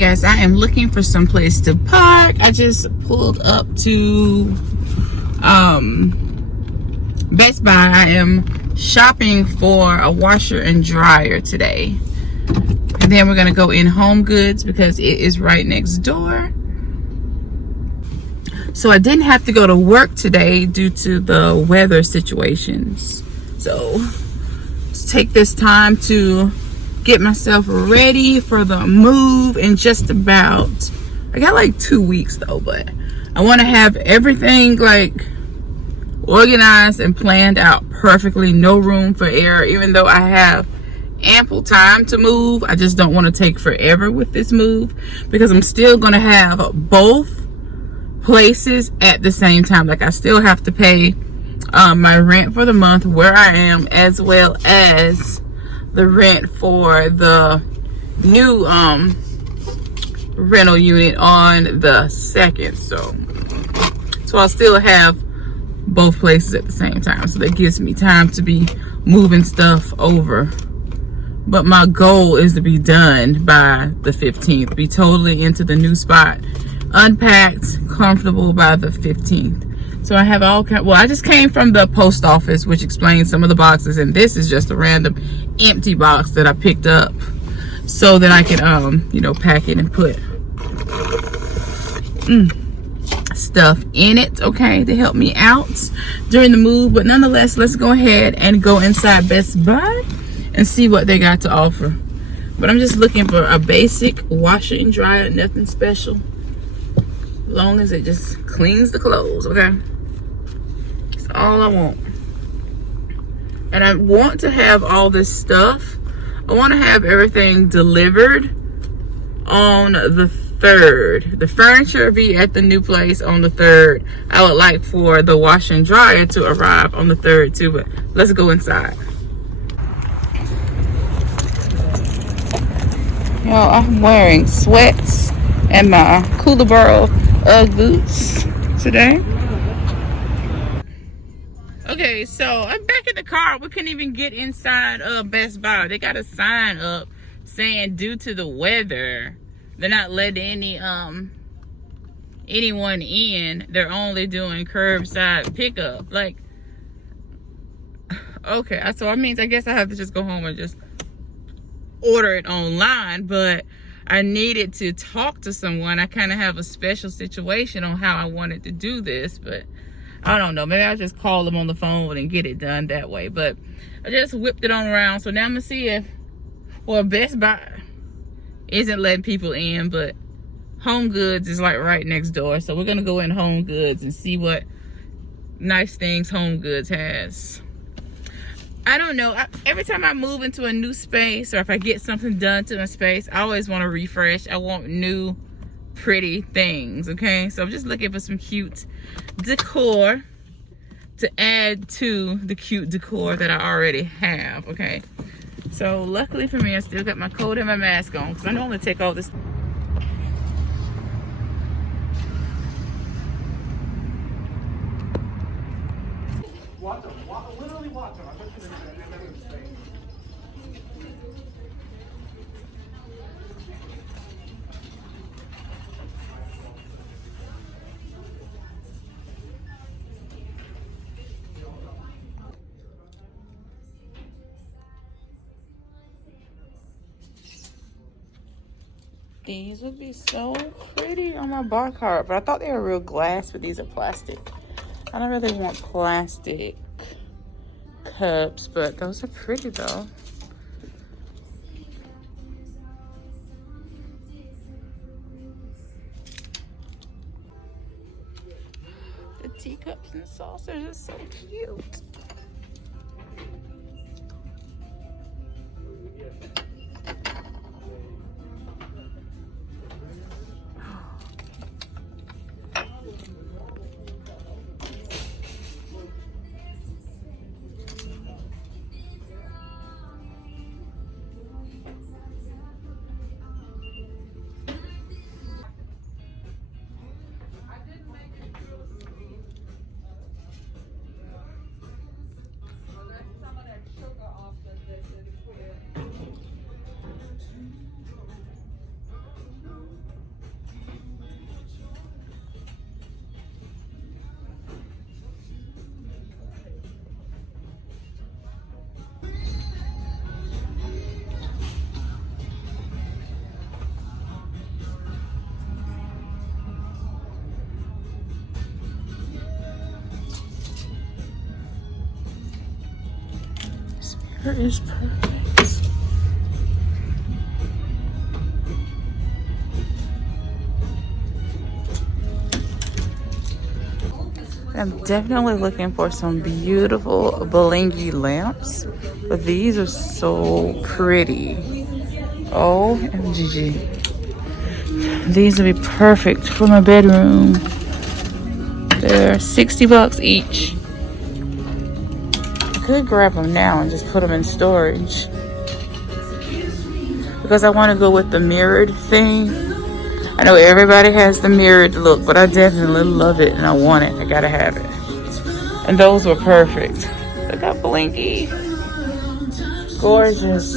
guys, I am looking for some place to park. I just pulled up to Best Buy. I am shopping for a washer and dryer today. And then we're gonna go in Home Goods because it is right next door. So I didn't have to go to work today due to the weather situations. So let's take this time to get myself ready for the move in just about, I got like 2 weeks though, but I want to have everything like organized and planned out perfectly. No room for error. Even though I have ample time to move, I just don't want to take forever with this move because I'm still going to have both places at the same time. Like I still have to pay my rent for the month where I am, as well as the rent for the new rental unit on the 2nd. So I'll still have both places at the same time, so that gives me time to be moving stuff over. But my goal is to be done by the 15th, be totally into the new spot, unpacked, comfortable by the 15th. So I have all kind. Well, I just came from the post office, which explains some of the boxes, and this is just a random empty box that I picked up so that I can, you know, pack it and put stuff in it, okay, to help me out during the move. But nonetheless, let's go ahead and go inside Best Buy and see what they got to offer. But I'm just looking for a basic washer and dryer, nothing special, long as it just cleans the clothes, okay? That's all I want. And I want to have all this stuff. I want to have everything delivered on the 3rd. The furniture be at the new place on the 3rd. I would like for the washer and dryer to arrive on the 3rd too, but let's go inside. Y'all, I'm wearing sweats and my Kookaburra Ugg boots today. Okay, so I'm back in the car. We couldn't even get inside Best Buy. They got a sign up saying due to the weather, they're not letting anyone in. They're only doing curbside pickup. Like, okay, so that means I guess I have to just go home and just order it online. But I needed to talk to someone. I kind of have a special situation on how I wanted to do this, but I don't know. Maybe I'll just call them on the phone and get it done that way. But I just whipped it on around. So now I'm gonna see if, well, Best Buy isn't letting people in, but Home Goods is like right next door. So we're gonna go in Home Goods and see what nice things Home Goods has. I don't know. Every time I move into a new space, or if I get something done to my space, I always want to refresh. I want new, pretty things, okay? So I'm just looking for some cute decor to add to the cute decor that I already have, okay? So luckily for me, I still got my coat and my mask on because I normally take all this. Literally watch them. These would be so pretty on my bar cart, but I thought they were real glass, but these are plastic. I don't really want plastic cups, but those are pretty though. The teacups and saucers are so cute. Here is perfect. I'm definitely looking for some beautiful blingy lamps, but these are so pretty. OMG. These would be perfect for my bedroom. They're 60 bucks each. I could grab them now and just put them in storage, because I want to go with the mirrored thing. I know everybody has the mirrored look, but I definitely love it and I want it. I gotta have it. And those were perfect. Look how blinky. Gorgeous.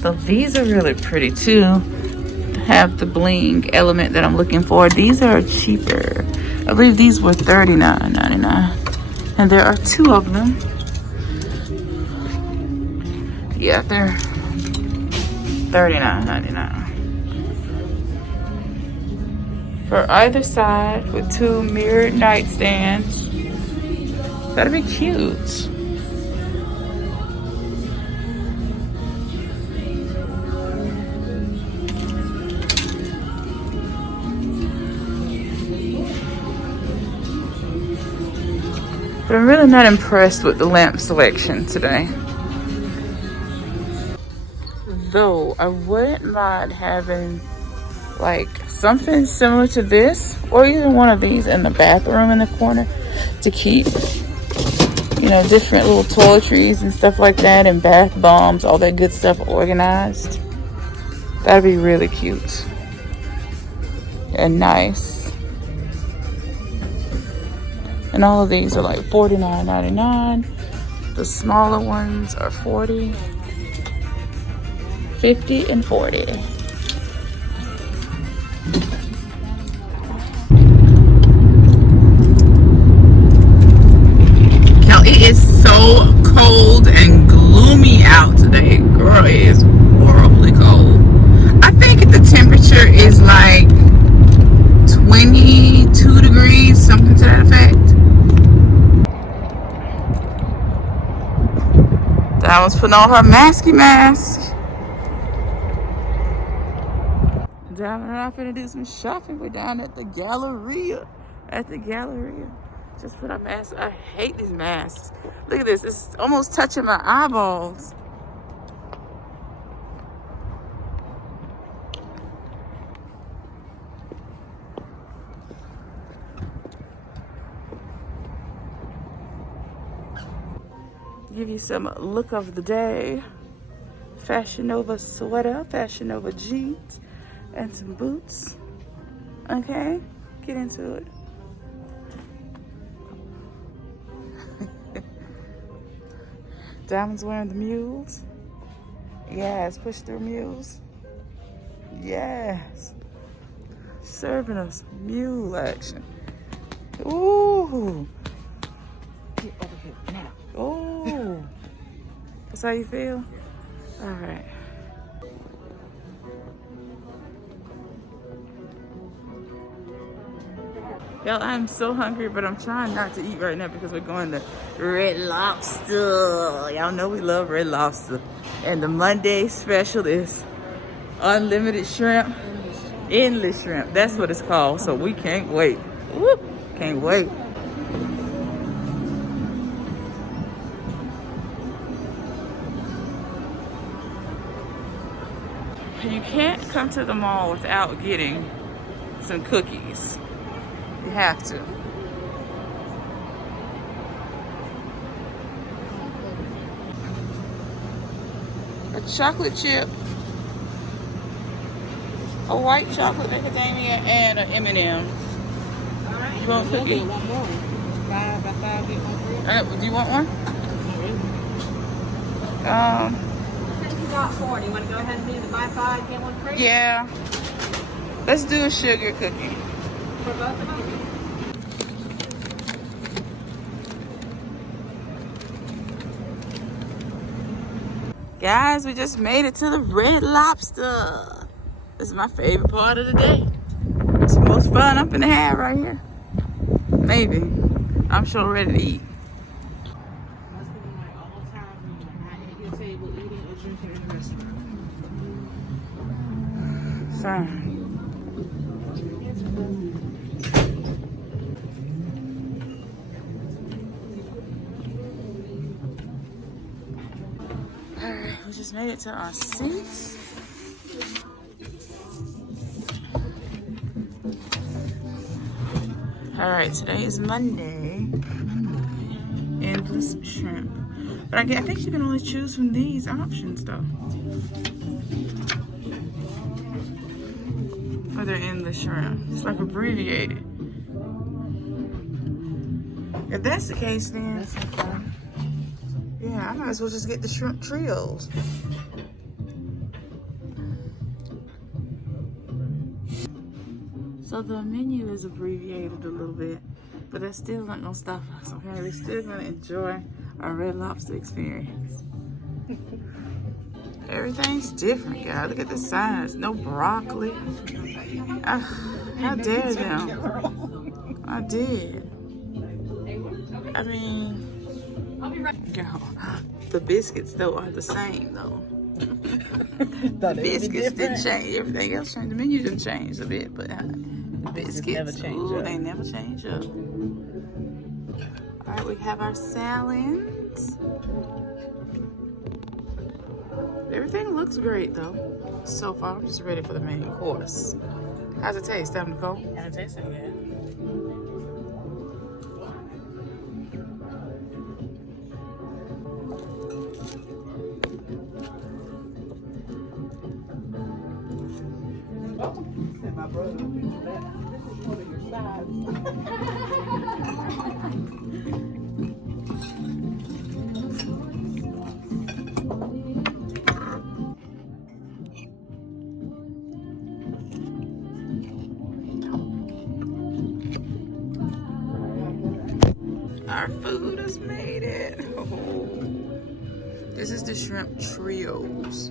So these are really pretty too. Have the bling element that I'm looking for. These are cheaper. I believe these were $39.99, and there are 2 of them. Yeah, they're $39.99 for either side with 2 mirrored nightstands. That'd be cute. But I'm really not impressed with the lamp selection today. Though I wouldn't mind having like something similar to this, or even one of these in the bathroom in the corner to keep, you know, different little toiletries and stuff like that, and bath bombs, all that good stuff organized. That'd be really cute and nice. And all of these are like $49.99. The smaller ones are $40, $50, and $40. Now it is so cold and gloomy out today. Girl, it is horribly cold. I think the temperature is like 22 degrees, something to that effect. I was putting on her masky mask. Diamond and I finna do some shopping. We're down at the Galleria. Just put our mask. I hate these masks. Look at this. It's almost touching my eyeballs. Give you some look of the day. Fashion Nova sweater, Fashion Nova jeans, and some boots. Okay, get into it. Diamond's wearing the mules. Yes, push through mules. Yes. Serving us mule action. Ooh. Get over here now. Oh. That's how you feel? All right. Y'all, I'm so hungry, but I'm trying not to eat right now because we're going to Red Lobster. Y'all know we love Red Lobster. And the Monday special is unlimited shrimp. Endless shrimp. That's what it's called. So we can't wait. Woo. Can't wait. You can't come to the mall without getting some cookies. You have to. A chocolate chip, a white chocolate macadamia, and an M&M. Alright. You want a cookie? Buy 5, get 1 free. Do you want one? You got 4. Do you want to go ahead and do the buy 5, get 1 free? Yeah. Let's do a sugar cookie. For both of them? Guys, we just made it to the Red Lobster. This is my favorite part of the day. It's the most fun I'm gonna have right here. Maybe. I'm sure ready to eat. Must be like all time not at your table eating or drinking in a restaurant. Fine. Alright, we just made it to our seats. Alright, today is Monday. Endless shrimp. But I think you can only choose from these options though. Or they're endless shrimp. It's like abbreviated. If that's the case, then yeah, I might as well just get the shrimp trios. So the menu is abbreviated a little bit, but that's still not gonna stop us, okay? We're still gonna enjoy our Red Lobster experience. Everything's different, guys. Look at the signs. No broccoli. How dare them? I did. I mean, girl, the biscuits though are the same though. The biscuits didn't change. Everything else changed. The menu didn't change a bit, but the biscuits, they never change up. All right, we have our salads. Everything looks great though. So far, I'm just ready for the main course. How's it taste, Nicole? It tastes good. My brother, this is one of your sides. Our food has made it. Oh. This is the shrimp trios.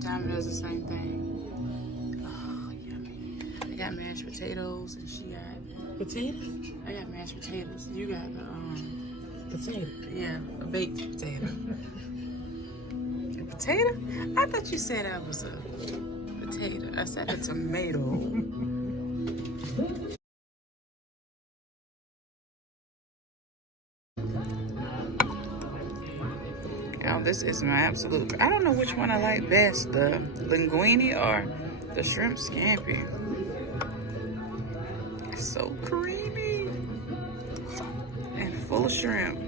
Diamond does the same thing. I got mashed potatoes and she got Potatoes? I got mashed potatoes. You got the Potato. yeah, a baked potato. A potato? I thought you said that was a potato. I said a tomato. Oh, this is my absolute. I don't know which one I like best, the linguine or the shrimp scampi. It's so creamy and full of shrimp.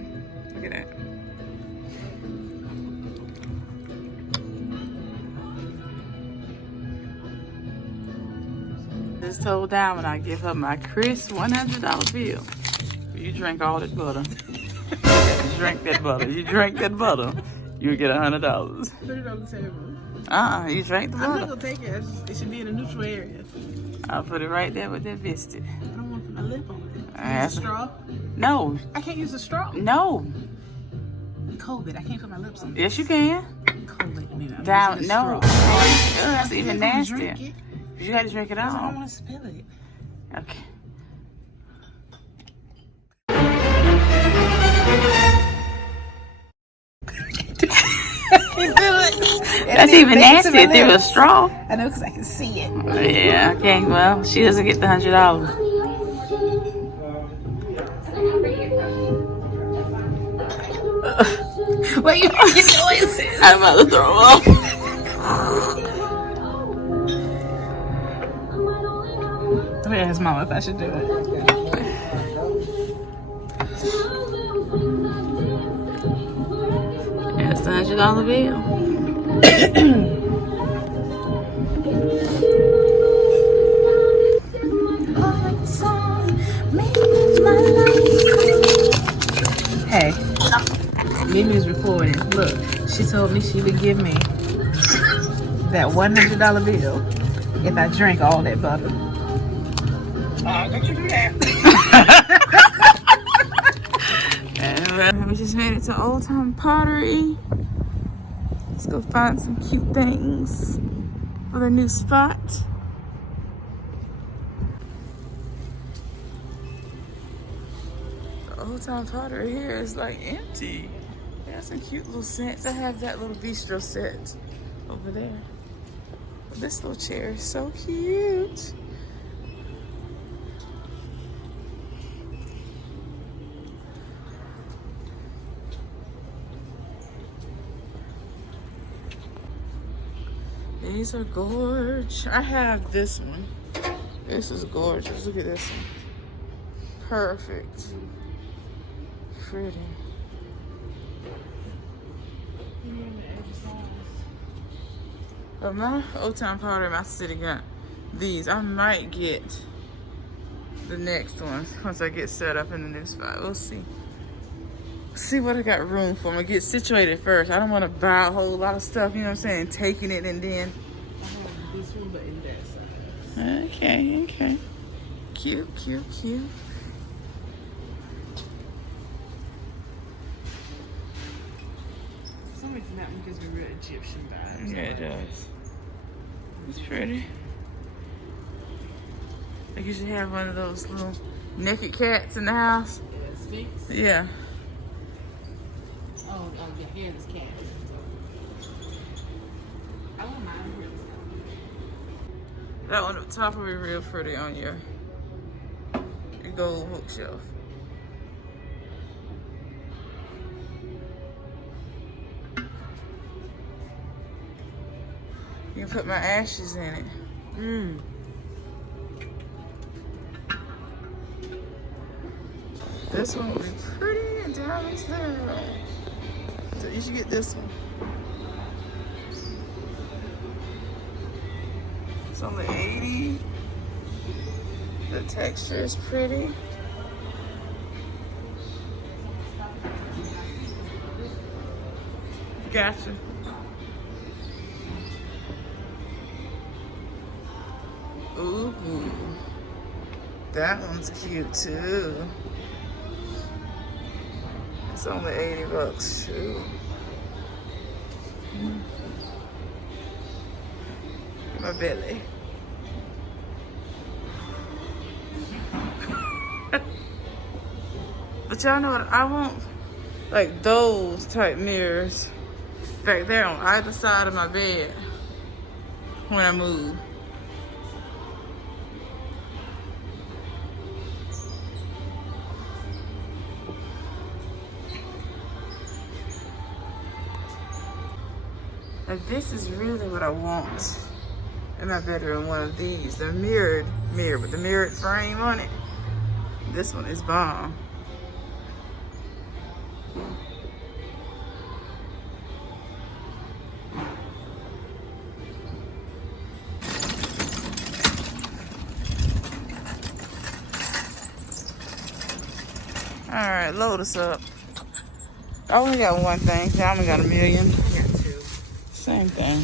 Look at that. Just told Diamond I give her my crisp $100 bill. You drink all that butter. You drink that butter. You drink that butter. You get $100. Put it on the table. You drank the I'm butter. not gonna take it. It should be in a neutral area. I'll put it right there with that biscuit. I don't want my lip on it. Can I Alright. use a straw? No, I can't use a straw. no. COVID. I can't put my lips on it. Yes, you can. COVID. Maybe I'm Down, using a no. straw. That's even nasty. Drink it. You gotta drink it I don't all. want to spill it. Okay. That's even nasty through a straw. I know because I can see it. Yeah, okay, well, she doesn't get the $100. What you making noises? I'm about to throw up. Let me ask Mama if I should do it. That's the $100 bill. Hey, Mimi's recording. Look, she told me she would give me that $100 bill if I drank all that butter. Don't you do that? And we just made it to Time Pottery. Let's go find some cute things for the new spot. The old time pottery here is like empty. They have some cute little scents. I have that little bistro set over there. This little chair is so cute. These are gorgeous. I have this one. This is gorgeous. Look at this one. Perfect. Pretty. But my old time pottery, my city got these. I might get the next ones once I get set up in the new spot. We'll see. See what I got room for. I'm gonna get situated first. I don't want to buy a whole lot of stuff, you know what I'm saying? Taking it and then. I have this one, but in that size. Okay, okay. Cute, cute, cute. For some reason that one gives me real Egyptian vibes. Yeah, it does. It's pretty. Like you should have one of those little naked cats in the house. Yeah, Sphinx. Yeah. Oh, yeah, here this cat. I wouldn't mind here. That one up top will be real pretty on your gold bookshelf. You can put my ashes in it. This one will be pretty and diamonds there. So you should get this one. It's only 80. The texture is pretty. Gotcha. Ooh, that one's cute too. It's only 80 bucks too. My belly. But y'all know what I want? Like those type mirrors back there on either side of my bed when I move. Like this is really what I want in my bedroom, one of these. The mirrored mirror with the mirrored frame on it. This one is bomb. All right, load us up. I only got one thing. I only got a million. I got two. Same thing.